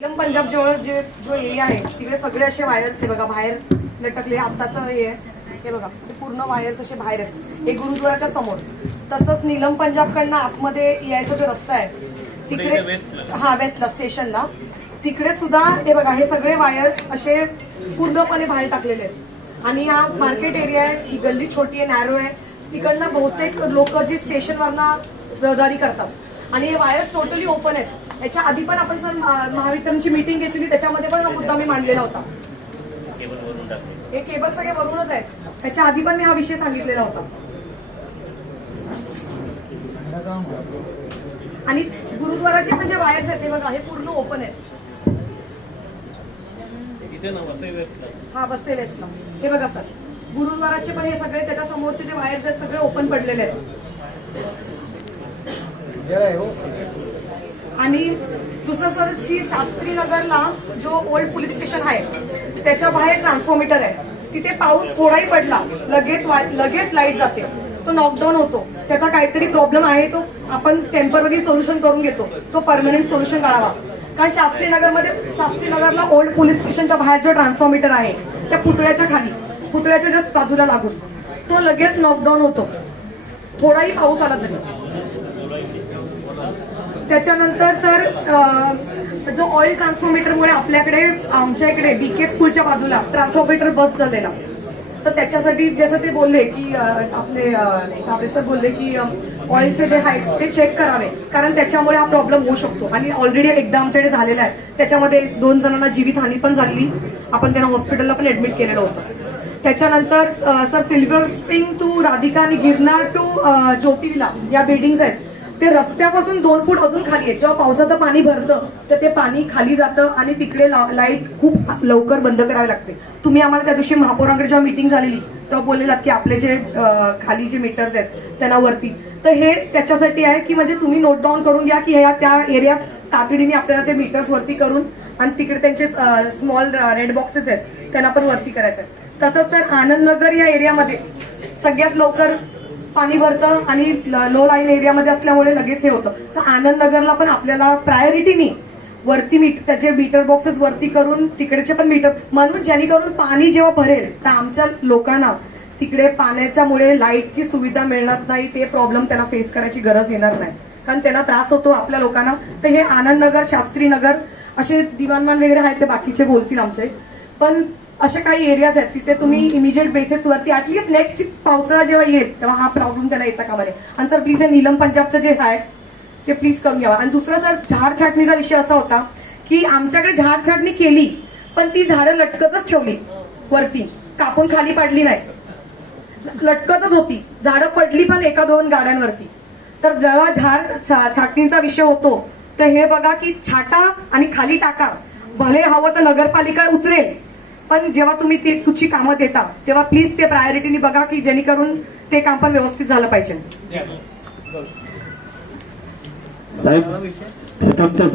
निलम पंजाब जवळ जो एरिया आहे तिकडे सगळे असे वायर्स आहे बघा, बाहेर लटकले. आत्ताचं हे आहे हे बघा, पूर्ण वायर्स असे बाहेर आहेत. हे गुरुद्वाराच्या समोर. तसंच निलम पंजाबकडनं आतमध्ये यायचा जो रस्ता आहे तिकडे, हा वेस्टला स्टेशनला, तिकडे सुद्धा हे बघा, हे सगळे वायर्स असे पूर्णपणे बाहेर टाकलेले आहेत. आणि हा मार्केट एरिया आहे, ही गल्ली छोटी आहे, नॅरो आहे. तिकडनं बहुतेक लोक जी स्टेशनवरनं रहदारी करतात आणि हे वायर्स टोटली ओपन आहेत. याच्या आधी पण आपण सर महावितरणची मीटिंग घेतली, त्याच्यामध्ये पण हा मुद्दा मी मांडलेला होता. हे केबल सगळे वरूनच आहेत. त्याच्या आधी पण मी हा विषय सांगितलेला होता. आणि गुरुद्वाराचे पण जे वायर्स आहेत ते बघा, हे पूर्ण ओपन आहेत. हा वसई वेस्टला हे बघा सर, गुरुद्वाराचे पण हे सगळे, त्याच्या समोरचे जे वायर्स आहेत सगळे ओपन पडलेले आहेत. आणि दुसरं सर, शास्त्री नगरला जो ओल्ड पोलीस स्टेशन आहे त्याच्या बाहेर ट्रान्सफॉर्मेटर आहे. तिथे पाऊस थोडाही पडला लगेच लाईट जाते, तो नॉकडाऊन होतो. त्याचा काहीतरी प्रॉब्लेम आहे, तो आपण टेम्पररी सोल्युशन करून घेतो, तो परमनंट सोल्युशन काढावा. कारण शास्त्रीनगरला ओल्ड पोलीस स्टेशनच्या बाहेर जो ट्रान्सफॉर्मेटर आहे त्या पुतळ्याच्या खाली, पुतळ्याच्या जस्ट बाजूला लागून, तो लगेच नॉकडाऊन होतो थोडाही पाऊस आला तरी. त्याच्यानंतर सर, जो ऑइल ट्रान्सफॉर्मेटरमुळे आपल्याकडे, आमच्या इकडे बीके स्कूलच्या बाजूला ट्रान्सफॉर्मेटर बस झालेला, तर त्याच्यासाठी जसं ते बोलले की आपले सर बोलले की ऑइलचे जे आहे ते चेक करावे, कारण त्याच्यामुळे हा प्रॉब्लेम होऊ शकतो. आणि ऑलरेडी एकदा आमच्याकडे झालेला आहे, त्याच्यामध्ये 2 जणांना जीवितहानी पण झाली. आपण त्यांना हॉस्पिटलला पण ऍडमिट केलेलं होतं. त्याच्यानंतर sir, Silver Spring to Radhika आणि गिरनार टू ज्योतिर्ला या बिल्डिंग्स आहेत, ते रस्त्यापासून 2 फूट अजून खाली आहेत. जेव्हा पावसाचं पाणी भरतं तर ते पाणी खाली जातं आणि तिकडे लाईट खूप लवकर बंद करावी लागते. तुम्ही आम्हाला त्या दिवशी महापौरांकडे जेव्हा मीटिंग झालेली तेव्हा बोललेलात की आपले जे खाली जे मीटर्स आहेत त्यांना वरती, तर हे त्याच्यासाठी आहे की म्हणजे तुम्ही नोट डाऊन करून घ्या की त्या एरियात तातडीने आपल्याला ते मीटर्स वरती करून, आणि तिकडे त्यांचे स्मॉल रेड बॉक्सेस आहेत त्यांना पण वरती करायचं आहे. तसंच सर, आनंदनगर या एरियामध्ये सगळ्यात लवकर पाणी भरतं आणि लो लाईन एरियामध्ये असल्यामुळे लगेच हे होतं. तर आनंदनगरला पण आपल्याला प्रायोरिटीनी वरती त्याचे मीटर बॉक्सेस वरती करून तिकडेचे पण मीटर, म्हणून जेणेकरून पाणी जेव्हा भरेल तर आमच्या लोकांना तिकडे पाण्याच्यामुळे लाईटची सुविधा मिळणार नाही, ते प्रॉब्लेम त्यांना फेस करायची गरज येणार नाही, कारण त्यांना त्रास होतो आपल्या लोकांना. तर हे आनंदनगर, शास्त्रीनगर असे दिवाणमान वगैरे आहेत, ते बाकीचे बोलतील आमचे, पण असे काही एरियाज आहेत तिथे तुम्ही इमिजिएट बेसिसवरती ऍटलीस्ट नेक्स्ट पावसाळा जेव्हा येईल तेव्हा हा प्रॉब्लेम त्याला येता कामा नये. आणि सर प्लीज हे निलम पंजाबचं जे आहे ते प्लीज करून घ्यावा. आणि दुसरं सर, झाड छाटणीचा विषय असा होता की आमच्याकडे झाड छाटणी केली पण ती झाडं लटकतच ठेवली वरती, कापून खाली पाडली नाही, लटकतच होती. झाडं पडली पण 1-2 गाड्यांवरती. तर जेव्हा झाड छाटणीचा विषय होतो तर हे बघा की छाटा आणि खाली टाका, भले हवं तर नगरपालिका उचलेल, पण जेव्हा तुम्ही ती कुठची कामं देता तेव्हा प्लीज ते प्रायोरिटीने बघा की जेणेकरून ते काम पण व्यवस्थित झालं पाहिजे. साहेब,